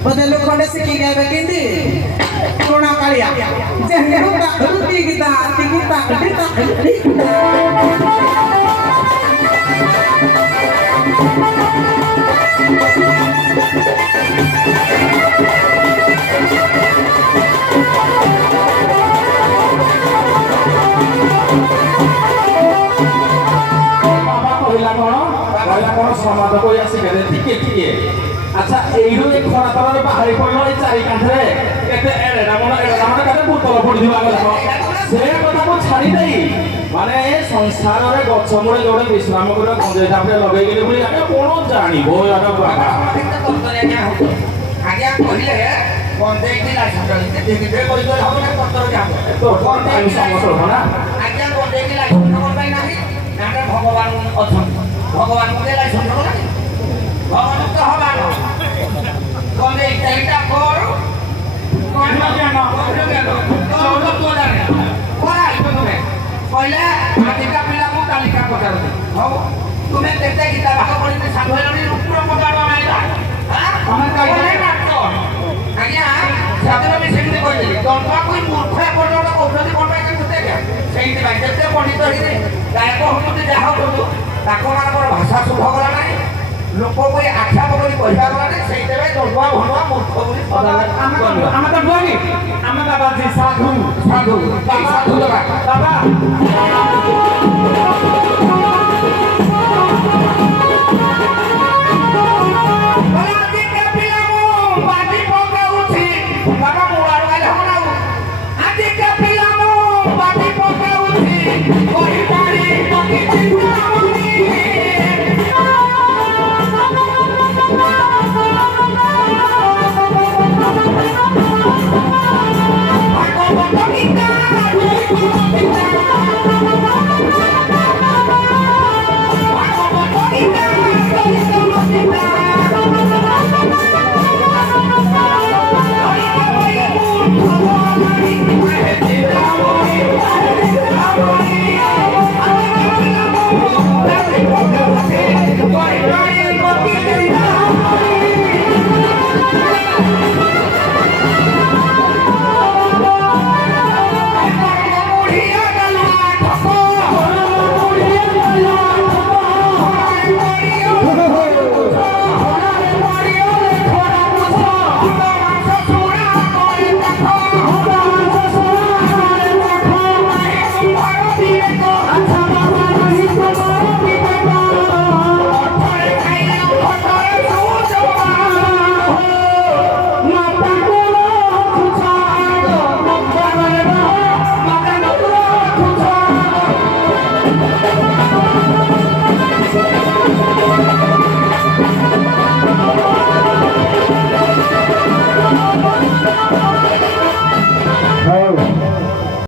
बदल खंडे सिकी गए किंदी पुराना कालिया जहने होता रुपी गीता तिगुता गीता समाज को ठीक अच्छा এইরো এই খরা তরে পাহাড়ি পড়লো এই চারি কাঁধে এতে এড়া মানে কাতে পুতল পড়ি দিবা কথা সে কথা কো ছাড়ি দেই মানে সংসাରରେ গଛ ମୂଳେ ଯୋଡେ ବିଶ୍ରାମ କରିବା ଗଞ୍ଜେଇ ଥାପରେ ଲଗେଇ ଗଲେ ବୋଲି ଆମେ କୋଣ ଜାଣିବ ଆଟା ବାବା ଆଜ୍ଞା କହିଲେ ଗଞ୍ଜେଇ କି ଲାଇସେନ୍ସ ଧୀରେ କହି କହି ହବ ନା ପତ୍ର ଯାବ ତ ଟାଇମ ସମସ୍ତ ନା ଆଜ୍ଞା ଗଞ୍ଜେଇ କି ଲାଇସେନ୍ସ କୋନ ପାଇଁ ନାହିଁ ନା ଭଗବାନ ଅଛନ୍ତି ଭଗବାନ କୁ ଲାଇସେନ୍ସ କୋନ भगवान तो हवानो कोने इटा कर कोन जानो तो जाने कोरा तो तुम्हें पहले आदिका पिला को तालिका पचार हो तुम्हें देखते गीता भाग पड़ी ने साधु हेलनी रूपर पचार माइला हां हम कहले ना तो आज्ञा साधु में सेमती कहि देली दंता कोई मूर्ख पड़लो औषधि कोन ପାଇଁ करते क्या सेही भाई जते पंडित हि गायक होते जाहा करतो ताको मानकर भाषा शुभ गला नाही लोक को आख्यान करी कहबा गला सेही देबे दंता भणवा मूर्ख बोली सदा हम तो बोली हम बाबा जी साधु साधु साधु बाबा Aku